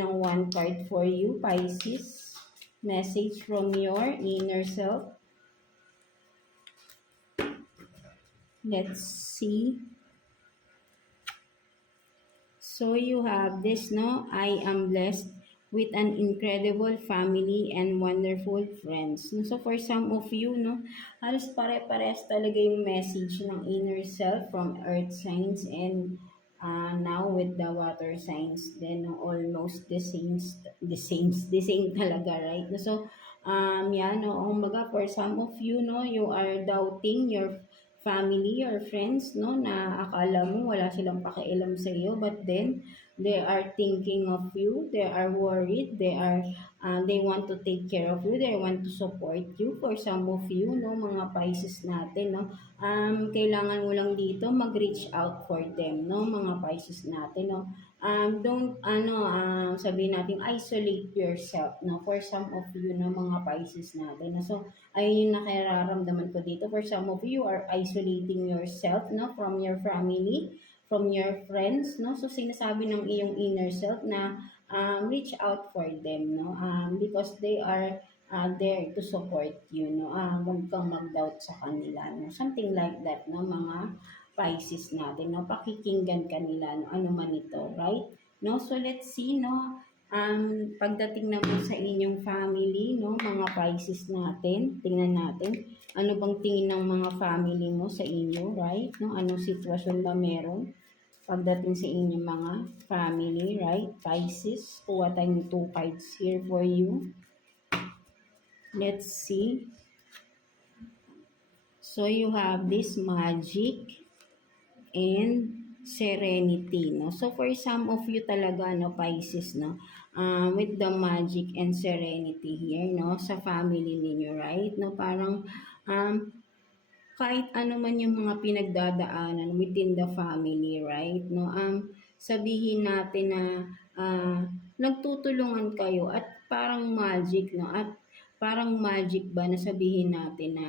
ng one card for you, Pisces. Message from your inner self. Let's see. So you have this, no? I am blessed with an incredible family and wonderful friends. No? So for some of you, no, halos pare-pares talaga yung message ng inner self from earth signs and now with the water signs, then almost the same talaga, right? So, yan, no, kumbaga for some of you, no, you are doubting your family or friends, no, na akala mo wala silang pakialam sa iyo, but then they are thinking of you, they are worried, they want to take care of you, they want to support you. For some of you, no, mga Pisces natin, no, kailangan mo lang dito mag-reach out for them, no, mga Pisces natin, no. Don't, sabihin natin, isolate yourself, no, for some of you, no, mga Pisces natin, no. So, ayun yung nakararamdaman ko dito. For some of you are isolating yourself, no, from your family, from your friends, no. So, sinasabi ng iyong inner self na reach out for them, no, because they are there to support you, no. Huwag kang mag-doubt sa kanila, no. Something like that, no, mga Pisces natin, no. Pakikinggan kanila, no, ano man ito, right? No, so let's see, no. Pagdating naman sa inyong family, no, mga Pisces natin, tingnan natin, ano bang tingin ng mga family mo sa inyo, right? No, anong sitwasyon ba meron pagdating sa inyong mga family, right? Pisces, kuha tayong 2 cards here for you. Let's see. So you have this Magic and Serenity, no? So for some of you talaga, no, Pisces, no, with the Magic and Serenity here, no, sa family ninyo, right? No, parang kahit ano man yung mga pinagdadaanan within the family, right? No, sabihin natin na nagtutulungan kayo at parang magic, no? At parang magic ba na sabihin natin na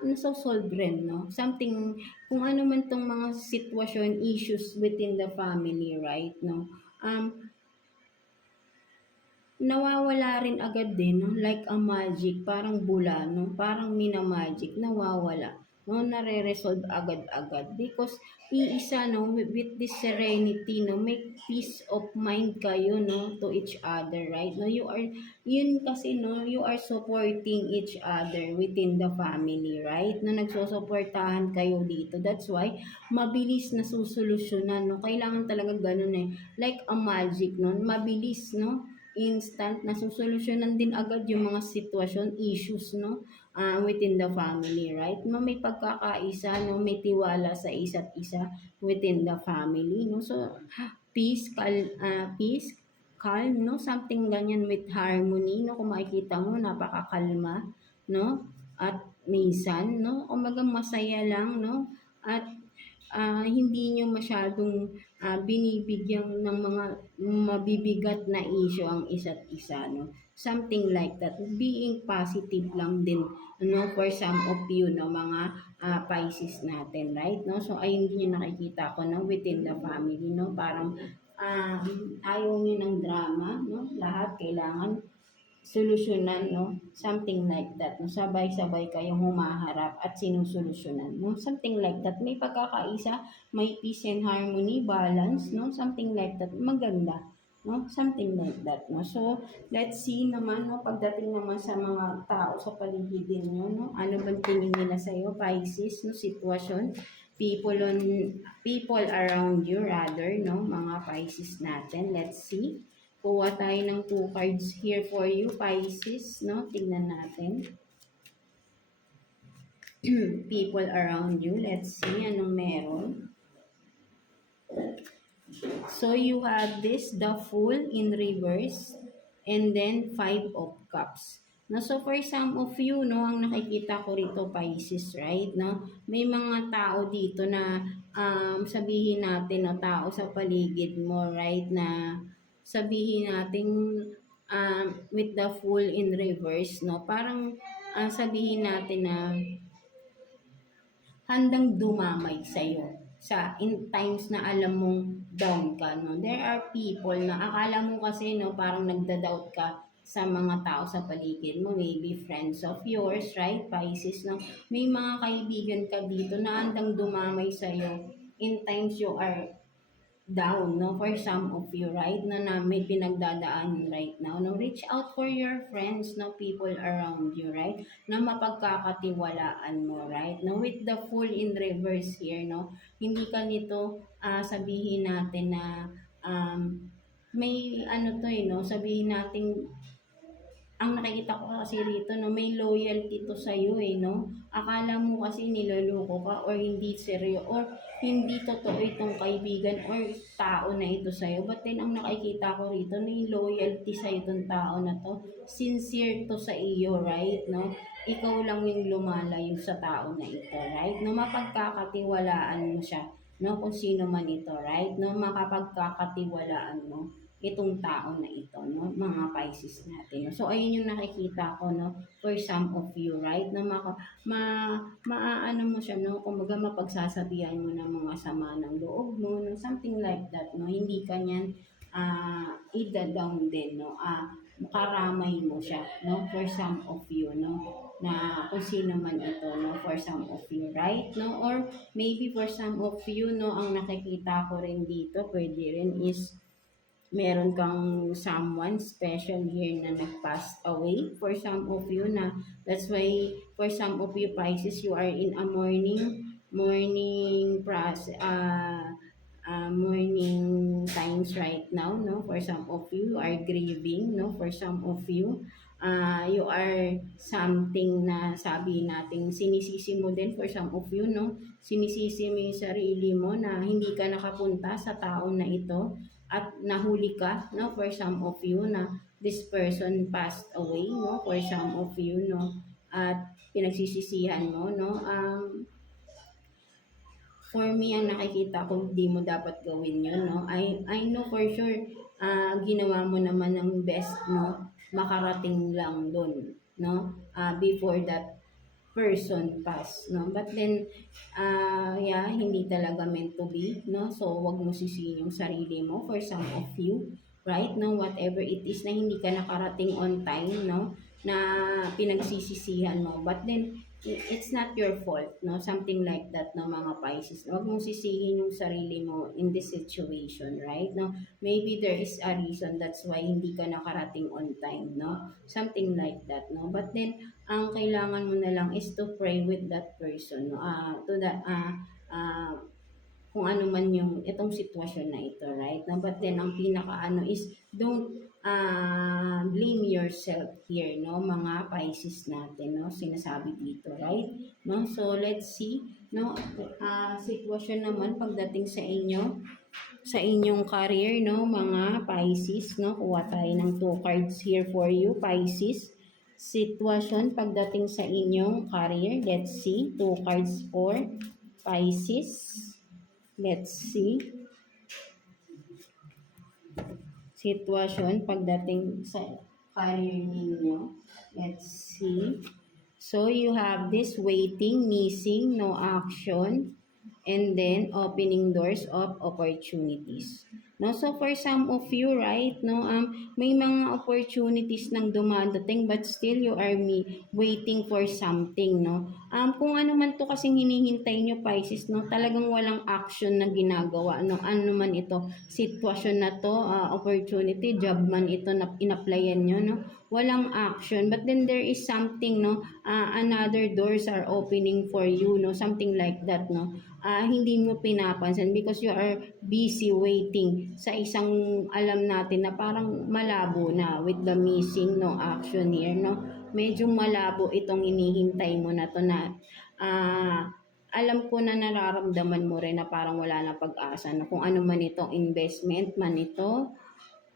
nasosolve rin, no? Something, kung ano man tong mga sitwasyon, issues within the family, right? No? Nawawala rin agad din, no? Like a magic, parang bula, no? Parang mina-magic, nawawala. No, nare-resolve agad-agad because iisa, no, with this serenity, no, make peace of mind kayo, no, to each other, right? No, yun kasi, no, you are supporting each other within the family, right? No, nagsusuportahan kayo dito. That's why mabilis na susolusyonan, no? Kailangan talaga ganun eh. Like a magic, no? Mabilis, no? Instant na susolusyonan din agad yung mga sitwasyon, issues, no, within the family, right? No, may pagkakaisa, no, may tiwala sa isa't isa within the family, no. So peace, calm, no, something ganyan with harmony, no. Kung makikita mo, napakakalma, no, at minsan, no, umaga masaya lang, no, at hindi nyo masyadong binibigyan ng mga mabibigat na issue ang isa't isa, no? Something like that. Being positive lang din, no, for some of you, no, mga Pisces natin, right? No? So, ayun din yung nakikita ko, no, within the family, no? Parang ayaw nyo ng drama, no? Lahat kailangan solusyonan, no? Something like that. No? Sabay-sabay kayong humaharap at sinusolusyonan, no? Something like that. May pagkakaisa, may peace and harmony, balance, no? Something like that. Maganda, no? Something like that, no? So, let's see naman, no? Pagdating naman sa mga tao sa paligid ninyo, no? Ano bang tingin nila sa iyo, Pisces, no? Sitwasyon, people around you rather, no? Mga Pisces natin. Let's see. Kuha tayo ng 2 cards here for you, Pisces, no? Tingnan natin. People around you. Let's see anong meron. So, you have this, the Fool in reverse, and then 5 of Cups. No, so for some of you, no, ang nakikita ko rito, Pisces, right? No? May mga tao dito na sabihin natin, no, tao sa paligid mo, right, na sabihin natin with the Fool in reverse, no? Parang sabihin natin na handang dumamay sa'yo. in times na alam mong down ka, no? There are people na akala mo kasi, no, parang nagda-doubt ka sa mga tao sa paligid mo, maybe friends of yours, right? Pisces, no? May mga kaibigan ka dito na handang dumamay sa'yo in times you are down, no? For some of you, right? Na may pinagdadaan right now, no? Reach out for your friends, no? People around you, right? Na mapagkakatiwalaan mo, right? No? With the full in reverse here, no? Hindi ka nito sabihin natin na may ano to no? Sabihin natin ang nakikita ko kasi rito, no, may loyalty to sa'yo no? Akala mo kasi niloloko ka or hindi seryo or hindi totoo itong kaibigan or tao na ito sa'yo. But then, ang nakikita ko rito, may loyalty sa'yo itong tao na to. Sincere to sa iyo, right? No? Ikaw lang yung lumalayo sa tao na ito, right? No, mapagkakatiwalaan mo siya, no? Kung sino man ito, right? No, makapagkakatiwalaan mo itong tao na ito, no? Mga Pisces natin. So, ayun yung nakikita ko, no? For some of you, right? Na maaano mo siya, no? Kumbaga, mapagsasabihan mo ng mga sama ng loob mo, no? Something like that, no? Hindi ka niyan ida-down din, no? Karamay mo siya, no? For some of you, no? Na kung sino man ito, no? For some of you, right? No? Or maybe for some of you, no? Ang nakikita ko rin dito, pwede rin is meron kang someone special here na nag-passed away for some of you na that's why for some of you Pisces you are in a morning process morning times right now, no? For some of you are grieving, no? For some of you you are something na sabi natin sinisisi mo din for some of you, no? Sinisisi mo yung sarili mo na hindi ka nakapunta sa tao na ito at nahuli ka, no? For some of you na this person passed away, no? For some of you, no? At pinagsisisihan mo, no? For me, ang nakikita ko, hindi mo dapat gawin yun, no? I know for sure, ginawa mo naman ng best, no? Makarating lang dun, no? Before that person pass, no? But then, yeah, hindi talaga meant to be, no? So, wag mo sisihin yung sarili mo for some of you, right? No, whatever it is na hindi ka nakarating on time, no? Na pinagsisisihan mo. But then, it's not your fault, no? Something like that, no, mga Pisces. Wag mong sisihin yung sarili mo in this situation, right? No, maybe there is a reason that's why hindi ka nakarating on time, no? Something like that, no? But then, ang kailangan mo na lang is to pray with that person, no? Kung ano man yung itong sitwasyon na ito, right? No? But then, ang pinaka-ano is, don't blame yourself here, no? Mga Pisces natin, no? Sinasabi dito, right? No? So, let's see, no? Sitwasyon naman pagdating sa inyo, sa inyong career, no? Mga Pisces, no? Kuha tayo ng 2 cards here for you, Pisces. Sitwasyon pagdating sa inyong career, let's see, 2 cards for Pisces. Let's see. Sitwasyon pagdating sa career ninyo. Let's see. So, you have this waiting, missing, no action, and then opening doors of opportunities. No, so for some of you, right, no, may mga opportunities nang dumadating but still you are waiting for something, no. Kung ano man to kasing hinihintay nyo, Pisces, no, talagang walang action na ginagawa, no, ano man ito, sitwasyon na to, opportunity, job man ito na in-applyan nyo, no, walang action, but then there is something, no, another doors are opening for you, no, something like that, no. Hindi mo pinapansin because you are busy waiting sa isang alam natin na parang malabo na with the missing no action here, no. Medyo malabo itong inihintay mo na to na alam ko na nararamdaman mo rin na parang wala na pag-asa, no? Kung ano man itong investment man ito,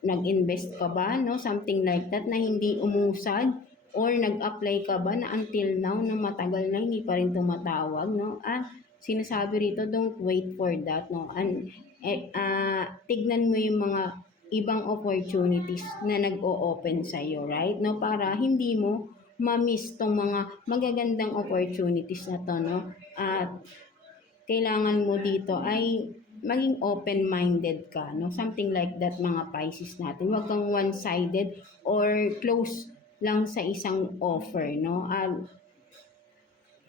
nag-invest ka ba, no? Something like that na hindi umusad or nag-apply ka ba na until now na matagal na hindi pa rin tumatawag, no? Sinasabi rito, don't wait for that, no? And tignan mo yung mga ibang opportunities na nag-o-open sa iyo, right? No, para hindi mo ma-miss tong mga magagandang opportunities na to, no? At kailangan mo dito ay maging open-minded ka, no? Something like that, mga Pisces natin. Huwag kang one-sided or close lang sa isang offer, no?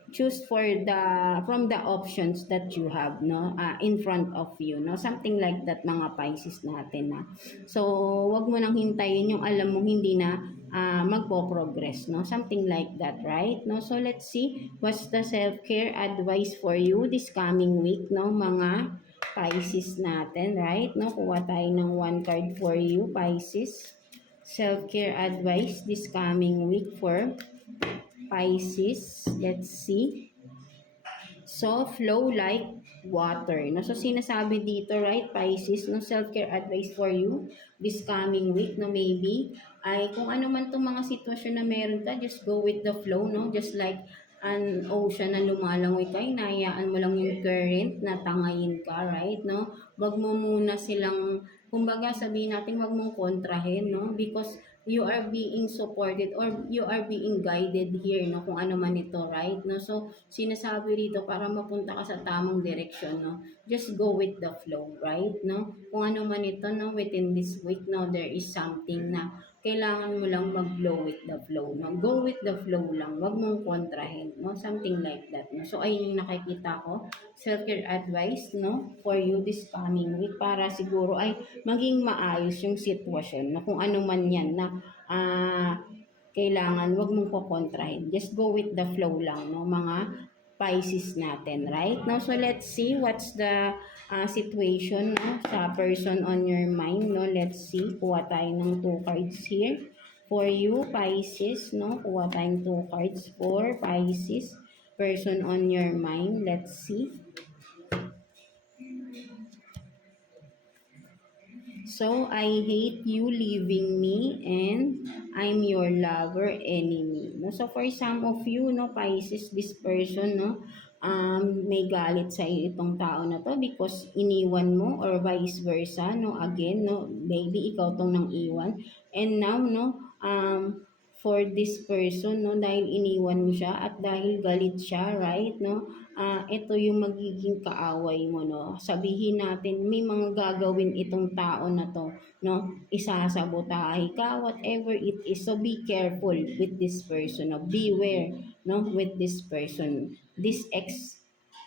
Choose for the from the options that you have, no, in front of you, no, something like that, mga Pisces natin, na so wag mo nang hintayin yung alam mo hindi na magpo-progress, no, something like that, right? No, so let's see what's the self-care advice for you this coming week, no, mga Pisces natin, right? No, kuha tayo ng one card for you, Pisces. Self-care advice this coming week for Pisces. Let's see. So, flow like water. No? So, sinasabi dito, right, Pisces, no, self-care advice for you this coming week, no, maybe, ay kung ano man itong mga sitwasyon na meron ka, just go with the flow, no, just like an ocean na lumalangoy ka, hinahayaan mo lang yung current na tangayin ka, right, no, wag mo muna silang, kumbaga sabihin natin, wag mong kontrahin, no, because you are being supported or you are being guided here, no, kung ano man ito, right, no, so sinasabi rito para mapunta ka sa tamang direksyon, no, just go with the flow, right, no, kung ano man ito, no, within this week, no, there is something na kailangan mo lang mag-flow with the flow, no, go with the flow lang, wag mong kontrahin, no, something like that, no, so ayun yung nakikita ko, self-care advice, no, for you this coming week, para siguro ay maging maayos yung sitwasyon, no, kung ano man yan na kailangan wag mong kukontrahin. Just go with the flow lang, no, mga Pisces natin, right? Now, so let's see what's the situation, no, sa person on your mind, no. Let's see. Kuha tayo ng 2 cards here for you, Pisces, no. Kuha tayong 2 cards for Pisces, person on your mind. Let's see. So, I hate you leaving me and I'm your lover enemy. No? So, for some of you, no, Pisces, this person, no, may galit sa iyo itong tao na to because iniwan mo or vice versa, no, again, no, maybe ikaw tong nang iwan. And now, no, for this person, no, dahil iniwan mo siya at dahil galit siya, right, no, ito yung magiging kaaway mo, no. Sabihin natin, may mga gagawin itong tao na to, no, isasabotahe ka, whatever it is. So, be careful with this person, no, beware, no, with this person, this ex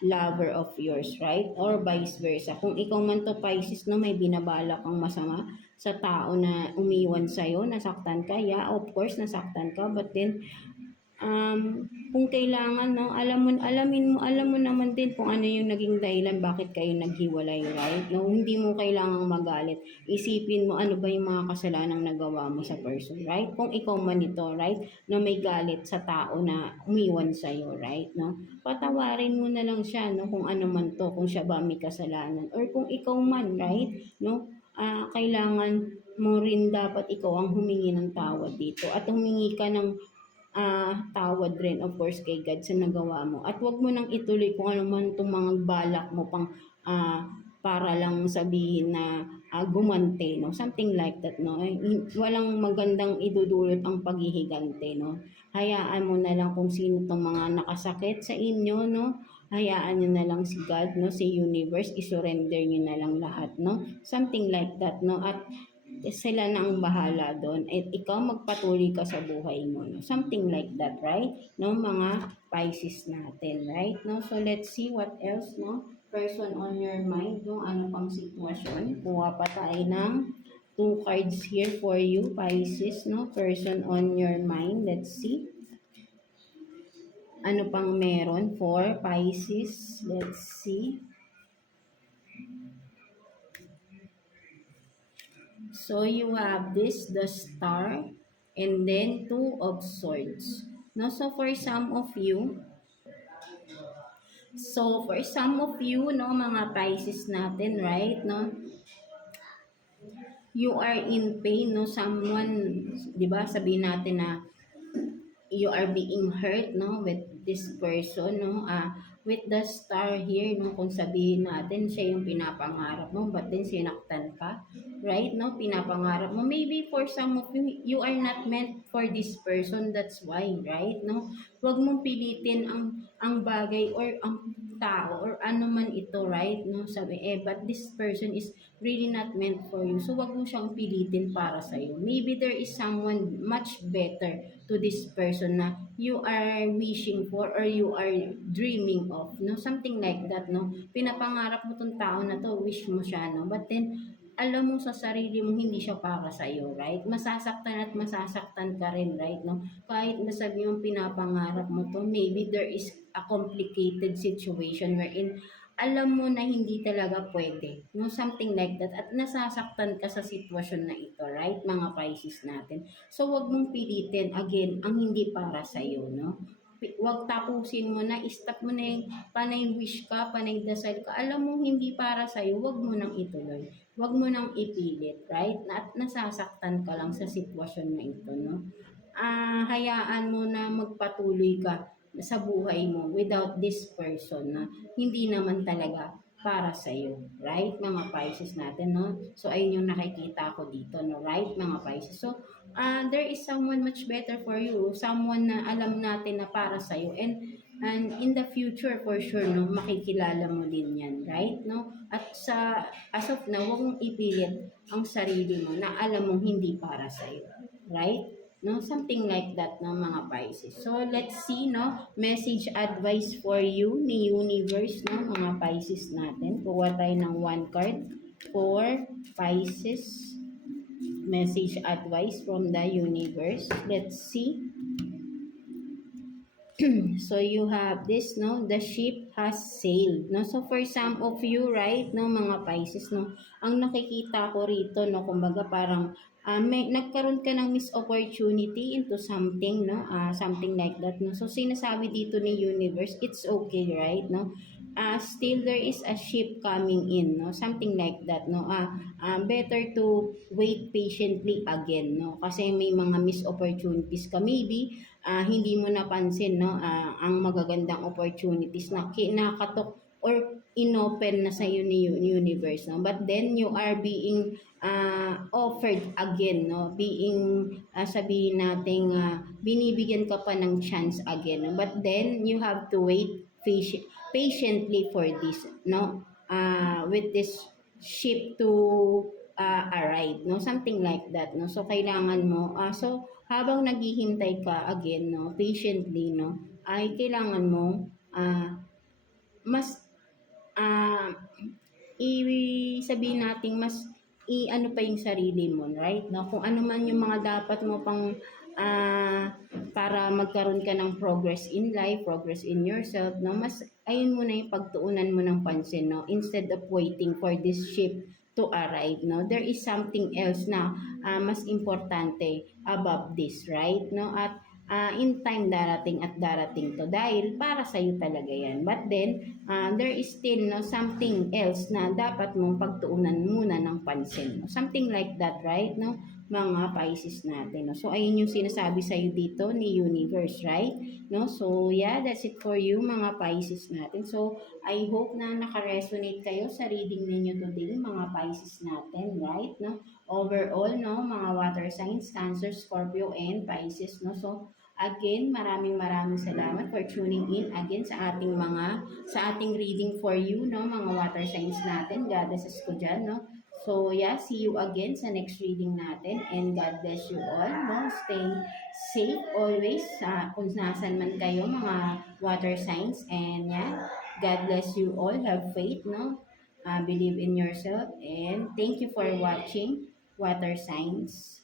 lover of yours, right? Or vice versa. Kung ikaw man to, Pisces, no, may binabala kang masama sa tao na umiwan sa'yo, nasaktan ka, yeah, of course, nasaktan ka, but then, kung kailangan, no, alam mo naman din kung ano yung naging dahilan bakit kayo naghiwalay, right? No, hindi mo kailangang magalit. Isipin mo ano ba yung mga kasalanang nagawa mo sa person, right? Kung ikaw man ito, right, na may galit sa tao na umiwan sa iyo, right, no? Patawarin mo na lang siya, no, kung ano man to, kung siya ba may kasalanan or kung ikaw man, right, no? Kailangan mo rin dapat ikaw ang humingi ng tawad dito at humingi ka ng tawad rin, of course, kay God sa nagawa mo. At wag mo nang ituloy kung ano man itong mga balak mo pang para lang sabihin na gumante, no? Something like that, no? Walang magandang idudulot ang paghihigante, no? Hayaan mo na lang kung sino itong mga nakasakit sa inyo, no? Hayaan nyo na lang si God, no? Si universe, isurrender nyo na lang lahat, no? Something like that, no? At sila na ang bahala doon at ikaw magpatuloy ka sa buhay mo, no? Something like that, right, no, mga Pisces natin, right, no. So let's see what else, no, person on your mind, no, ano pang sitwasyon. Kuha pa tayo ng 2 cards here for you, Pisces, no, person on your mind. Let's see ano pang meron for Pisces. Let's see. So you have this, the Star, and then 2 of Swords. No, so for some of you, no, mga Pisces natin, right, no, you are in pain, no, someone, di ba, sabihin natin na you are being hurt, no, with this person, no, with the Star here, no, kung sabihin natin siya yung pinapangarap mo, but then sinaktan ka, right, no, pinapangarap mo, maybe for some of you, you are not meant for this person, that's why, right, no, wag mong pilitin ang bagay or ang tao or ano man ito, right? No, sabi, but this person is really not meant for you. So, wag mo siyang pilitin para sa'yo. Maybe there is someone much better to this person na you are wishing for or you are dreaming of, no? Something like that, no? Pinapangarap mo tong tao na to, wish mo siya, no? But then, alam mo sa sarili mo hindi siya para sa iyo, right? Masasaktan at masasaktan ka rin, right? No? Kahit nasabi mong pinapangarap mo to, maybe there is a complicated situation wherein alam mo na hindi talaga pwede. No? Something like that. At nasasaktan ka sa sitwasyon na ito, right? Mga Pisces natin. So, wag mong pilitin, again, ang hindi para sa iyo, no? Wag tapusin mo na, stop mo na yung panay wish ka, panay dasal ka. Alam mo hindi para sa iyo, wag mo nang ituloy. Wag mo nang ipilit, right? At nasasaktan ka lang sa sitwasyon na ito, no? Hayaan mo na magpatuloy ka sa buhay mo without this person na hindi naman talaga para sa iyo, right? Mga Pisces natin, no? So, ayun yung nakikita ko dito, no? Right, mga Pisces? So, there is someone much better for you, someone na alam natin na para sa iyo, and in the future, for sure, no, makikilala mo din yan, right? No? At as of now, huwag mong ipilit ang sarili mo na alam mong hindi para sa iyo, right? No, something like that, no, mga Pisces. So, let's see, no, message advice for you ni universe, no, mga Pisces natin. Kuha tayo ng one card for Pisces. Message advice from the universe. Let's see. So you have this, no, the ship has sailed, no. So for some of you, right, no, mga Pisces, no, ang nakikita ko rito, no, kumbaga parang may nagkaroon ka ng miss opportunity into something, no, something like that, no. So sinasabi dito ni universe, it's okay, right, no. Still there is a ship coming in, no, something like that, no. Better to wait patiently again, no, kasi may mga miss opportunities ka, maybe hindi mo napansin, no, ang magagandang opportunities na kinakatok or inopen na sa iyo ni universe, no, but then you are being offered again, no, being sabihin nating binibigyan ka pa ng chance again, no? But then you have to wait patiently for this, no, with this ship to arrive, no, something like that, no. So kailangan mo so habang naghihintay ka again, no, patiently, no, ay kailangan mo mas sabihin natin mas i-ano pa yung sarili mo, right? No, kung ano man yung mga dapat mo pang para magkaroon ka ng progress in life, progress in yourself, no, mas ayun mo na yung pagtuunan mo ng pansin, no, instead of waiting for this ship to arrive, no, there is something else na mas importante above this, right, no, at in time darating to dahil para sa iyo talaga yan, but then there is still, no, something else na dapat mong pagtuunan muna ng pansin, no? Something like that, right, no, mga Pisces natin, no? So ayun yung sinasabi sa iyo dito ni universe, right, no? So yeah, that's it for you, mga Pisces natin. So I hope na naka-resonate kayo sa reading ninyo today, mga Pisces natin, right, no? Overall, no, mga water signs, Cancer, Scorpio, and Pisces, no. So again, maraming salamat for tuning in again sa ating reading for you, no, mga water signs natin. God bless ko dyan, no. So yeah, see you again sa next reading natin, and God bless you all, no. Stay safe always kung nasan man kayo, mga water signs, and yeah, God bless you all. Have faith, no. Believe in yourself, and thank you for watching Water Signs.